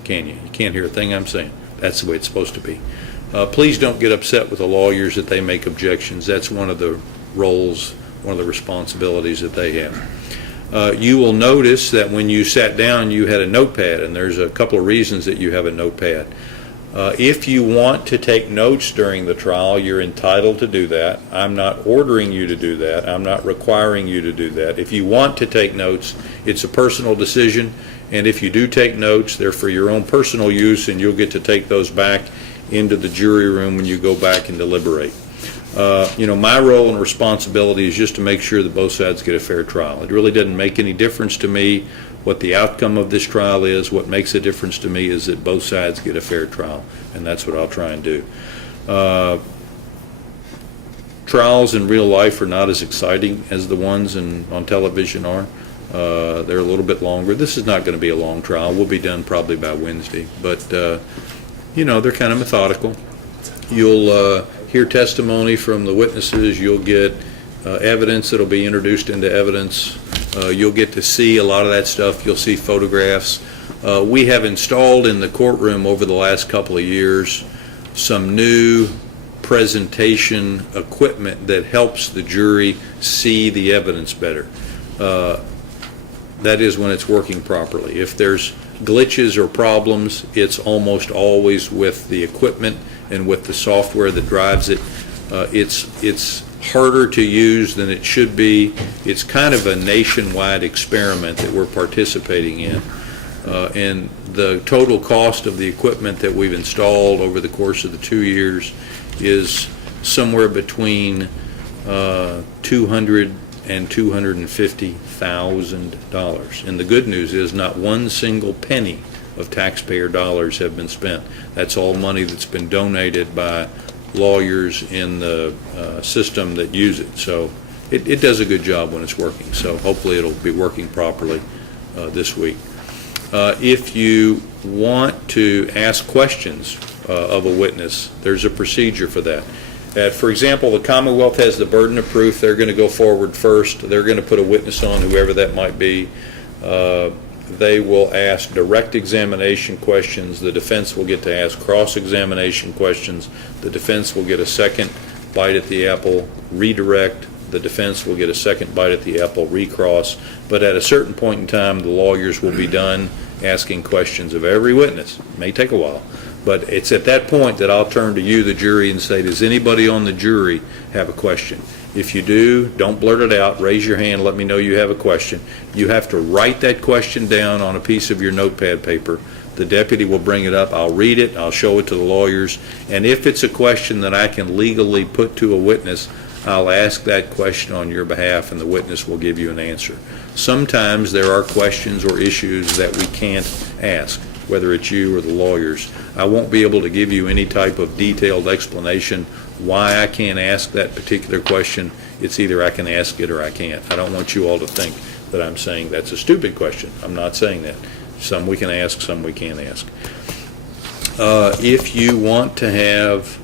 can you? You can't hear a thing I'm saying. That's the way it's supposed to be. Please don't get upset with the lawyers that they make objections. That's one of the roles, one of the responsibilities that they have. You will notice that when you sat down, you had a notepad, and there's a couple of reasons that you have a notepad. If you want to take notes during the trial, you're entitled to do that. I'm not ordering you to do that. I'm not requiring you to do that. If you want to take notes, it's a personal decision, and if you do take notes, they're for your own personal use, and you'll get to take those back into the jury room when you go back and deliberate. My role and responsibility is just to make sure that both sides get a fair trial. It really doesn't make any difference to me what the outcome of this trial is. What makes a difference to me is that both sides get a fair trial, and that's what I'll try and do. Trials in real life are not as exciting as the ones on television are. They're a little bit longer. This is not going to be a long trial. We'll be done probably by Wednesday, but they're kind of methodical. You'll hear testimony from the witnesses. You'll get evidence that'll be introduced into evidence. You'll get to see a lot of that stuff. You'll see photographs. We have installed in the courtroom over the last couple of years some new presentation equipment that helps the jury see the evidence better. That is when it's working properly. If there's glitches or problems, it's almost always with the equipment and with the software that drives it. It's harder to use than it should be. It's kind of a nationwide experiment that we're participating in. And the total cost of the equipment that we've installed over the course of the 2 years is somewhere between $200,000 and $250,000. And the good news is not one single penny of taxpayer dollars have been spent. That's all money that's been donated by lawyers in the system that use it. So it does a good job when it's working. So hopefully it'll be working properly this week. If you want to ask questions of a witness, there's a procedure for that. For example, the Commonwealth has the burden of proof. They're going to go forward first. They're going to put a witness on, whoever that might be. They will ask direct examination questions. The defense will get to ask cross-examination questions. The defense will get a second bite at the apple, redirect. The defense will get a second bite at the apple, recross. But at a certain point in time, the lawyers will be done asking questions of every witness. It may take a while. But it's at that point that I'll turn to you, the jury, and say, does anybody on the jury have a question? If you do, don't blurt it out. Raise your hand. Let me know you have a question. You have to write that question down on a piece of your notepad paper. The deputy will bring it up. I'll read it. I'll show it to the lawyers. And if it's a question that I can legally put to a witness, I'll ask that question on your behalf, and the witness will give you an answer. Sometimes there are questions or issues that we can't ask, whether it's you or the lawyers. I won't be able to give you any type of detailed explanation why I can't ask that particular question. It's either I can ask it or I can't. I don't want you all to think that I'm saying that's a stupid question. I'm not saying that. Some we can ask, some we can't ask. If you want to have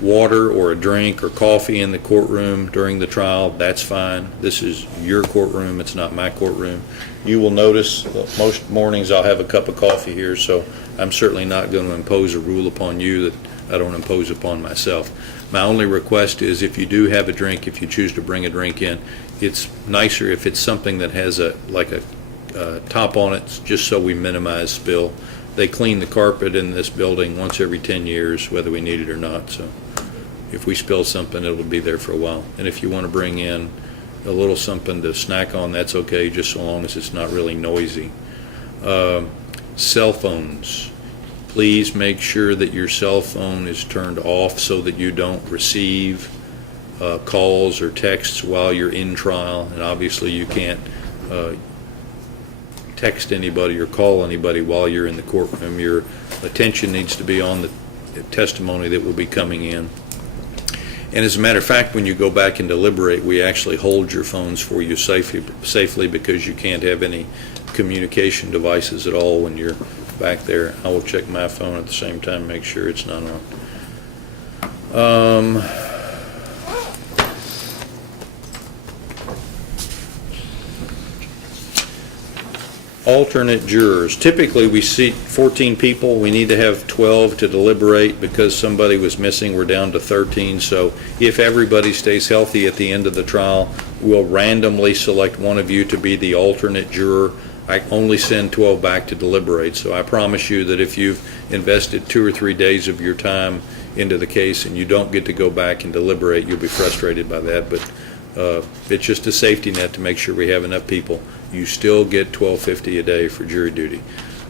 water or a drink or coffee in the courtroom during the trial, that's fine. This is your courtroom. It's not my courtroom. You will notice most mornings I'll have a cup of coffee here, so I'm certainly not going to impose a rule upon you that I don't impose upon myself. My only request is if you do have a drink, if you choose to bring a drink in, it's nicer if it's something that has a top on it, just so we minimize spill. They clean the carpet in this building once every 10 years, whether we need it or not. So if we spill something, it'll be there for a while. And if you want to bring in a little something to snack on, that's okay, just so long as it's not really noisy. Cell phones. Please make sure that your cell phone is turned off so that you don't receive calls or texts while you're in trial. And obviously you can't text anybody or call anybody while you're in the courtroom. Your attention needs to be on the testimony that will be coming in. And as a matter of fact, when you go back and deliberate, we actually hold your phones for you safely because you can't have any communication devices at all when you're back there. I will check my phone at the same time, make sure it's not on. alternate jurors. Typically, we seat 14 people. We need to have 12 to deliberate. Because somebody was missing, we're down to 13. So if everybody stays healthy at the end of the trial, we'll randomly select one of you to be the alternate juror. I only send 12 back to deliberate. So I promise you that if you've invested 2 or 3 days of your time into the case and you don't get to go back and deliberate, you'll be frustrated by that. But it's just a safety net to make sure we have enough people. You still get $12.50 a day for jury duty.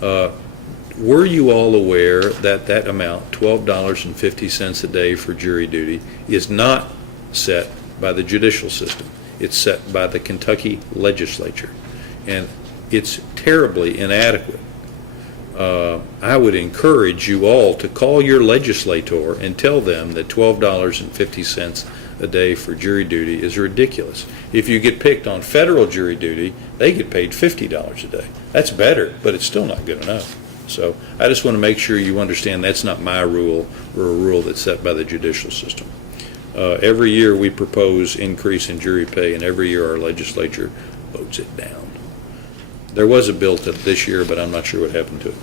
Were you all aware that that amount, $12.50 a day for jury duty, is not set by the judicial system? It's set by the Kentucky legislature, and it's terribly inadequate. I would encourage you all to call your legislator and tell them that $12.50 a day for jury duty is ridiculous. If you get picked on federal jury duty, they get paid $50 a day. That's better, but it's still not good enough. So I just want to make sure you understand that's not my rule or a rule that's set by the judicial system. Every year we propose increase in jury pay, and every year our legislature votes it down. There was a bill to this year, but I'm not sure what happened to it.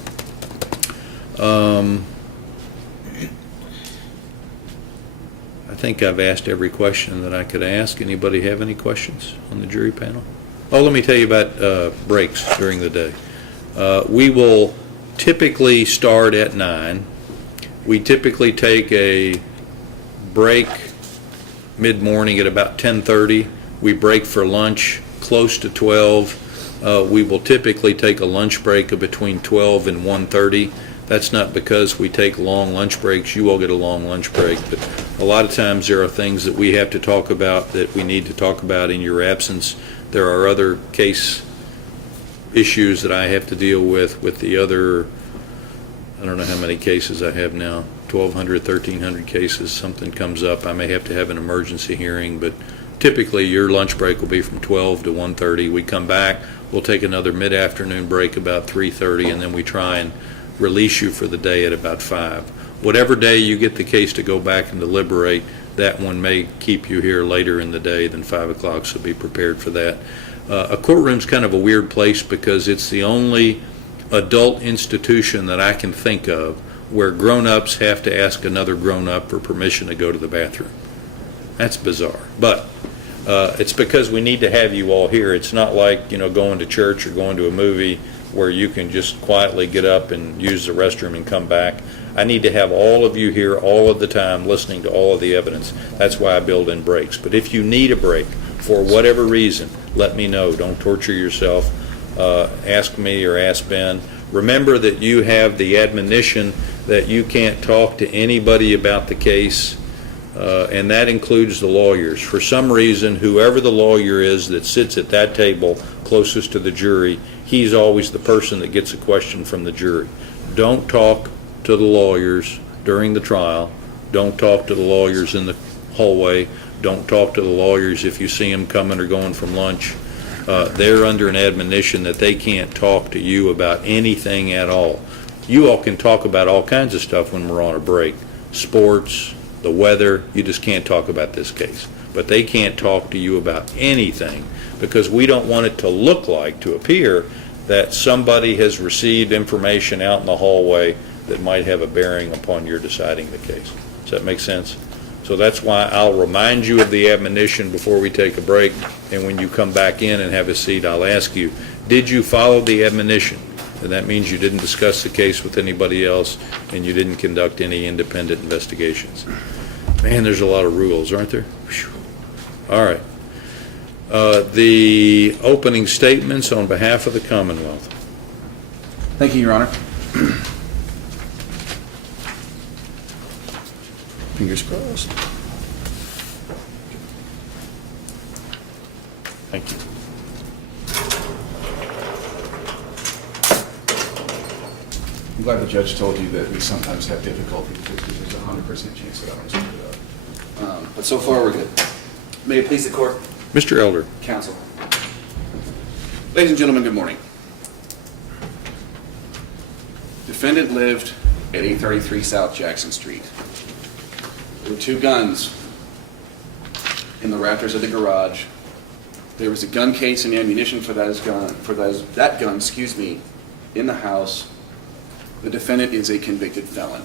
I think I've asked every question that I could ask. Anybody have any questions on the jury panel? Oh, let me tell you about breaks during the day. We will typically start at 9. We typically take a break mid-morning at about 10:30. We break for lunch close to 12. We will typically take a lunch break of between 12 and 1:30. That's not because we take long lunch breaks. You all get a long lunch break, but a lot of times there are things that we have to talk about that we need to talk about in your absence. There are other case issues that I have to deal with the other, I don't know how many cases I have now, 1,200, 1,300 cases. Something comes up, I may have to have an emergency hearing, but typically your lunch break will be from 12 to 1:30. We come back, we'll take another mid-afternoon break about 3:30, and then we try and release you for the day at about 5. Whatever day you get the case to go back and deliberate, that one may keep you here later in the day than 5 o'clock, so be prepared for that. A courtroom's kind of a weird place because it's the only adult institution that I can think of where grown-ups have to ask another grown-up for permission to go to the bathroom. That's bizarre, but it's because we need to have you all here. It's not like, going to church or going to a movie where you can just quietly get up and use the restroom and come back. I need to have all of you here all of the time listening to all of the evidence. That's why I build in breaks. But if you need a break for whatever reason, let me know. Don't torture yourself. Ask me or ask Ben. Remember that you have the admonition that you can't talk to anybody about the case, and that includes the lawyers. For some reason, whoever the lawyer is that sits at that table closest to the jury, he's always the person that gets a question from the jury. Don't talk to the lawyers during the trial. Don't talk to the lawyers in the hallway. Don't talk to the lawyers if you see them coming or going from lunch. They're under an admonition that they can't talk to you about anything at all. You all can talk about all kinds of stuff when we're on a break. Sports, the weather, you just can't talk about this case. But they can't talk to you about anything because we don't want it to look like, to appear, that somebody has received information out in the hallway that might have a bearing upon your deciding the case. Does that make sense? So that's why I'll remind you of the admonition before we take a break, and when you come back in and have a seat, I'll ask you, did you follow the admonition? And that means you didn't discuss the case with anybody else, and you didn't conduct any independent investigations. Man, there's a lot of rules, aren't there? Whew. All right. The opening statements on behalf of the Commonwealth. Thank you, Your Honor. Fingers crossed. Thank you. I'm glad the judge told you that we sometimes have difficulty because there's a 100% chance that I don't screw it up. But so far, we're good. May it please the court. Mr. Elder. Counsel. Ladies and gentlemen, good morning. Defendant lived at 833 South Jackson Street. There were 2 guns in the rafters of the garage There was a gun case and ammunition for that gun, in the house. The defendant is a convicted felon.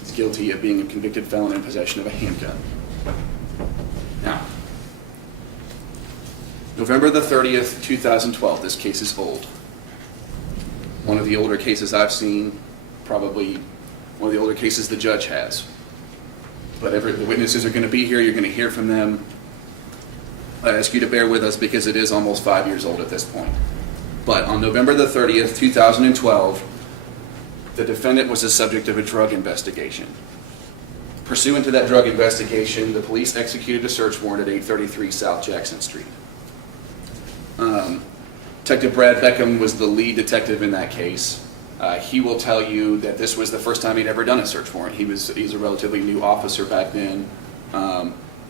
He's guilty of being a convicted felon in possession of a handgun. Now, November the 30th, 2012, this case is old. One of the older cases I've seen, probably one of the older cases the judge has. But the witnesses are going to be here, you're going to hear from them. I ask you to bear with us because it is almost 5 years old at this point. But on November the 30th, 2012, the defendant was the subject of a drug investigation. Pursuant to that drug investigation, the police executed a search warrant at 833 South Jackson Street. Detective Brad Beckham was the lead detective in that case. He will tell you that this was the first time he'd ever done a search warrant. He's a relatively new officer back then.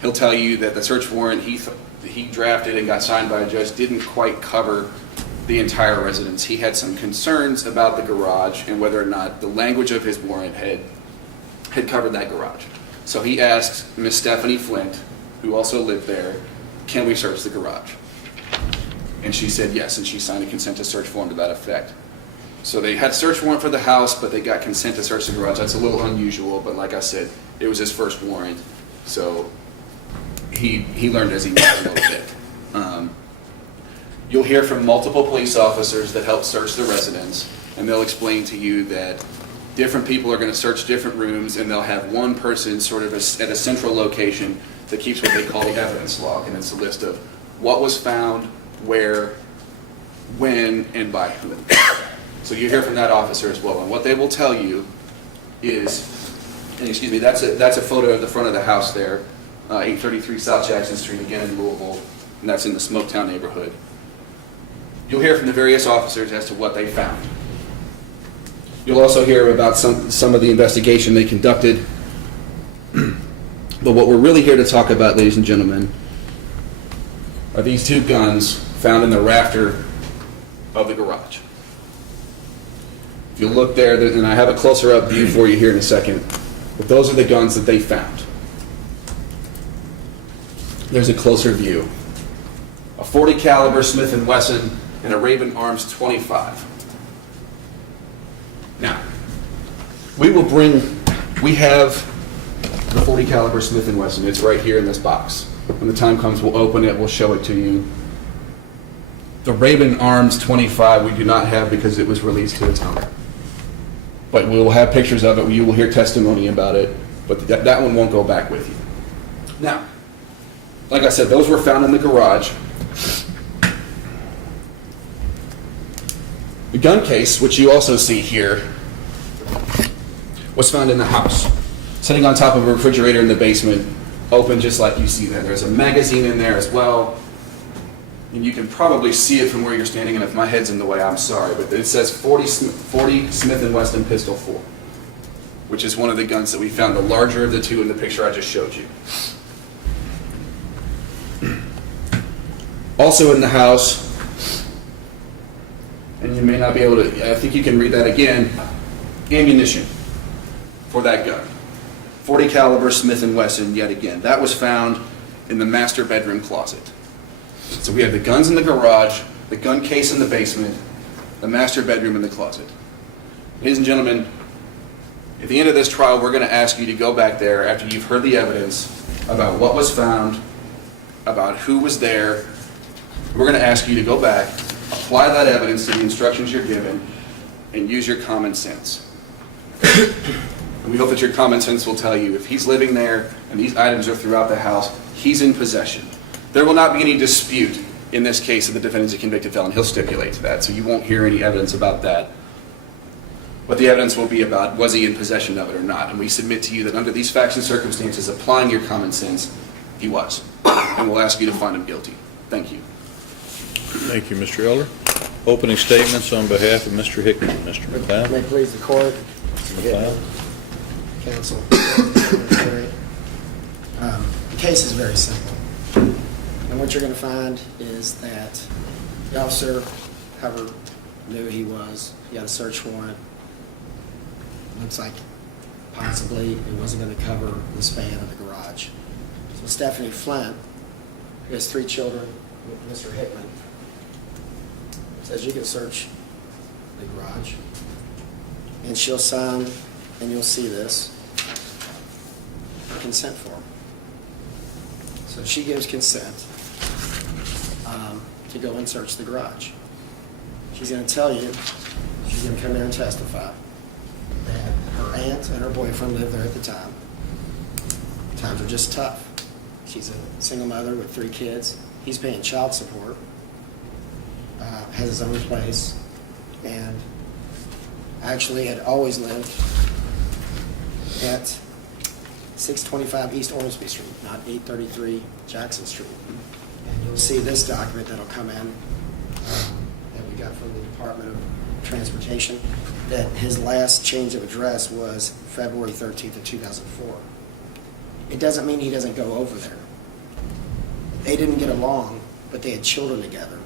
He'll tell you that the search warrant he drafted and got signed by a judge didn't quite cover the entire residence. He had some concerns about the garage and whether or not the language of his warrant had covered that garage. So he asked Miss Stephanie Flint, who also lived there, can we search the garage? And she said yes, and she signed a consent to search form to that effect. So they had a search warrant for the house, but they got consent to search the garage. That's a little unusual, but like I said, it was his first warrant, so he learned as he went a little bit. You'll hear from multiple police officers that help search the residence, and they'll explain to you that different people are going to search different rooms, and they'll have one person sort of at a central location that keeps what they call the evidence log, and it's a list of what was found, where, when, and by whom. So you hear from that officer as well, and what they will tell you is, and excuse me, that's a photo of the front of the house there, 833 South Jackson Street, again in Louisville, and that's in the Smoketown neighborhood. You'll hear from the various officers as to what they found. You'll also hear about some of the investigation they conducted. But what we're really here to talk about, ladies and gentlemen, are these two guns found in the rafter of the garage. If you look there, and I have a closer up view for you here in a second, but those are the guns that they found. There's a closer view. A .40 caliber Smith & Wesson and a Raven Arms 25. Now, we have the .40 caliber Smith & Wesson. It's right here in this box. When the time comes, we'll open it, we'll show it to you. The Raven Arms 25 we do not have because it was released to its owner. But we will have pictures of it, you will hear testimony about it, but that one won't go back with you. Now, like I said, those were found in the garage. The gun case, which you also see here, was found in the house, sitting on top of a refrigerator in the basement, open just like you see there. There's a magazine in there as well, and you can probably see it from where you're standing, and if my head's in the way, I'm sorry, but it says .40 Smith & Wesson Pistol 4, which is one of the guns that we found, the larger of the two in the picture I just showed you. Also in the house, and you may not be able to, I think you can read that again, ammunition for that gun. .40 caliber Smith & Wesson, yet again. That was found in the master bedroom closet. So we have the guns in the garage, the gun case in the basement, the master bedroom in the closet. Ladies and gentlemen, at the end of this trial, we're going to ask you to go back there after you've heard the evidence about what was found, about who was there. We're going to ask you to go back, apply that evidence to the instructions you're given, and use your common sense. And we hope that your common sense will tell you if he's living there and these items are throughout the house, he's in possession. There will not be any dispute in this case that the defendant's a convicted felon. He'll stipulate to that, so you won't hear any evidence about that. But the evidence will be about was he in possession of it or not. And we submit to you that under these facts and circumstances, applying your common sense, he was. And we'll ask you to find him guilty. Thank you. Thank you, Mr. Elder. Opening statements on behalf of Mr. Hickman. Mr. McLeod. May it please the court, McLeod. counsel. The case is very simple. And what you're going to find is that the officer, however, knew he was. He had a search warrant. Looks like possibly it wasn't going to cover the span of the garage. So Stephanie Flint who has 3 children with Mr. Hickman, says you can search the garage. And she'll sign, and you'll see this, a consent form. So she gives consent to go and search the garage. She's going to tell you, she's going to come in and testify that her aunt and her boyfriend lived there at the time. Times are just tough. She's a single mother with 3 kids. He's paying child support, has his own place, and actually had always lived at 625 East Ormsby Street, not 833 Jackson Street. And you'll see this document that'll come in that we got from the Department of Transportation, that his last change of address was February 13th of 2004. It doesn't mean he doesn't go over there. They didn't get along, but they had children together.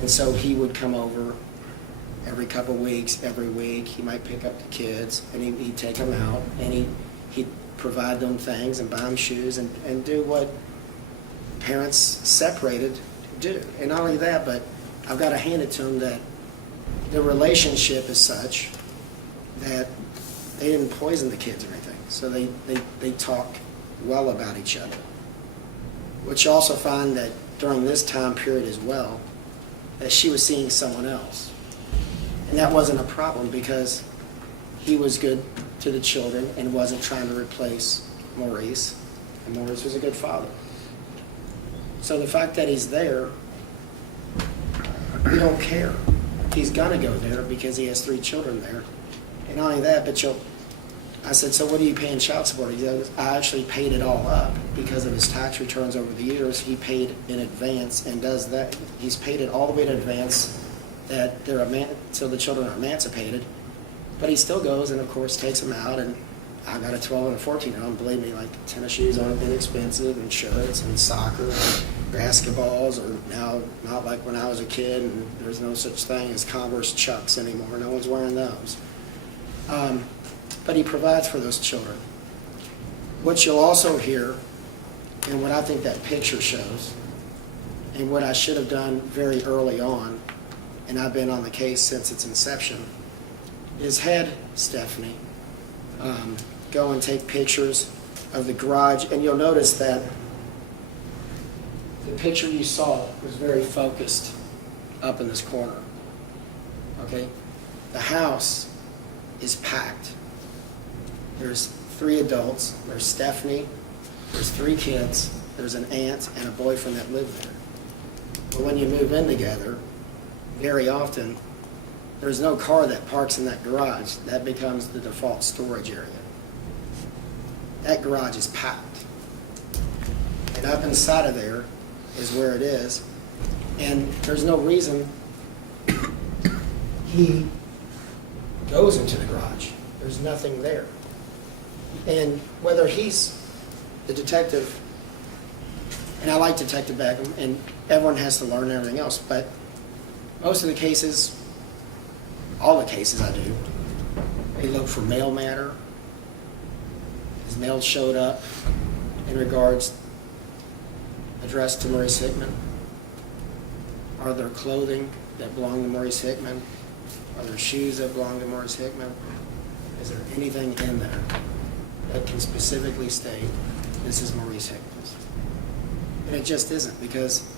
And so he would come over every couple weeks, every week. He might pick up the kids, and he'd take them out, and he'd provide them things and buy them shoes and do what parents separated do. And not only that, but I've got to hand it to him that the relationship is such that they didn't poison the kids or anything. So they talk well about each other. Which you also find that during this time period as well, that she was seeing someone else. And that wasn't a problem because he was good to the children and wasn't trying to replace Maurice. And Maurice was a good father. So the fact that he's there, we don't care. He's gonna go there because he has 3 children there. And not only that, but I said, so what are you paying child support? He goes, I actually paid it all up because of his tax returns over the years. He paid in advance and does that. He's paid it all the way in advance that so the children are emancipated. But he still goes and, of course, takes them out. And I got a 12 and a 14-year-old. Believe me, like tennis shoes aren't inexpensive, and shirts and soccer and basketballs are now not like when I was a kid, and there's no such thing as Converse Chucks anymore. No one's wearing those. But he provides for those children. What you'll also hear, and what I think that picture shows, and what I should have done very early on, and I've been on the case since its inception, is had Stephanie go and take pictures of the garage. And you'll notice that the picture you saw was very focused up in this corner. Okay? The house is packed. There's 3 adults, there's Stephanie, there's 3 kids, there's an aunt and a boyfriend that live there. But when you move in together, very often, there's no car that parks in that garage. That becomes the default storage area. That garage is packed. And up inside of there is where it is. And there's no reason he goes into the garage. There's nothing there. And whether he's the detective, and I like Detective Beckham, and everyone has to learn everything else, but most of the cases, all the cases I do, they look for mail matter. His mail showed up in regards addressed to Maurice Hickman. Are there clothing that belong to Maurice Hickman? Are there shoes that belong to Maurice Hickman? Is there anything in there that can specifically state this is Maurice Hickman's? And it just isn't, because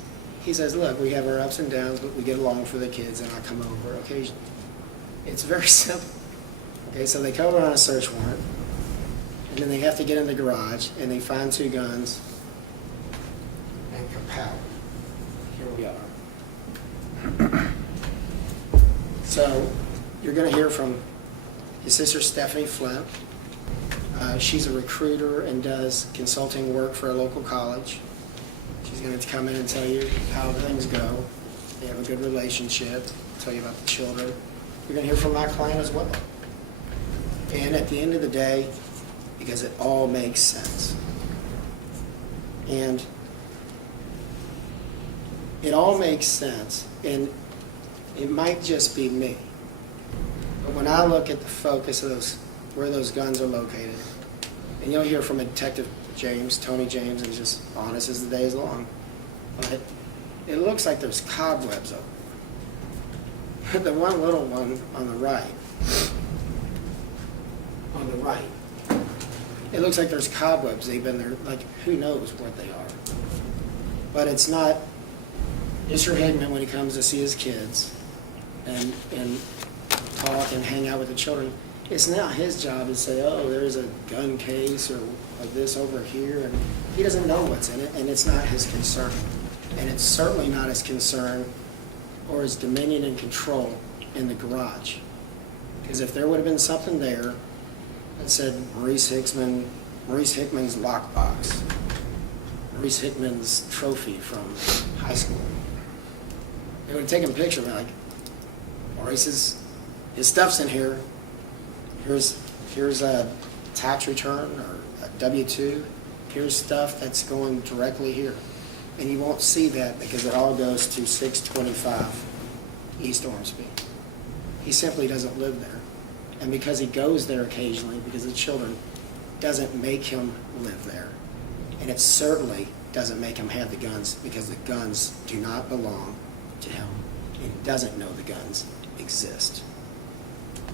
he says, look, we have our ups and downs, but we get along for the kids, and I come over occasionally. It's very simple. Okay, so they come over on a search warrant, and then they have to get in the garage, and they find 2 guns, and kapow, here we are. So you're going to hear from his sister, Stephanie Flint. She's a recruiter and does consulting work for a local college. She's going to come in and tell you how things go. They have a good relationship, tell you about the children. You're going to hear from my client as well. And at the end of the day, because it all makes sense. And it all makes sense, and it might just be me. But when I look at the focus of where those guns are located, and you'll hear from a Detective James, Tony James, and just honest as the day is long. but it looks like there's cobwebs over it. The one little one on the right, it looks like there's cobwebs. They've been there, like, who knows what they are. But it's not Mr. Higman when he comes to see his kids and talk and hang out with the children. It's not his job to say, oh, there's a gun case or this over here, and he doesn't know what's in it, and it's not his concern. And it's certainly not his concern or his dominion and control in the garage. Because if there would have been something there that said Maurice Hickman's lockbox, Maurice Hickman's trophy from high school, they would have taken a picture and be like, Maurice's, his stuff's in here. Here's a tax return or a W-2. Here's stuff that's going directly here. And you won't see that because it all goes to 625 East Ormsby. He simply doesn't live there. And because he goes there occasionally, because of the children, doesn't make him live there. And it certainly doesn't make him have the guns because the guns do not belong to him. He doesn't know the guns exist.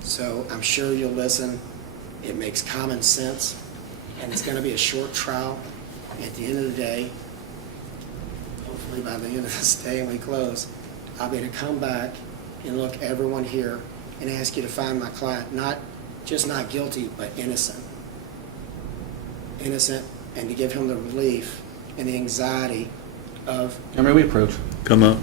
So I'm sure you'll listen. It makes common sense. And it's going to be a short trial. At the end of the day, hopefully by the end of this day when we close, I'll be able to come back and look everyone here and ask you to find my client not guilty, but innocent. Innocent, and to give him the relief and the anxiety of May we approach? Come up.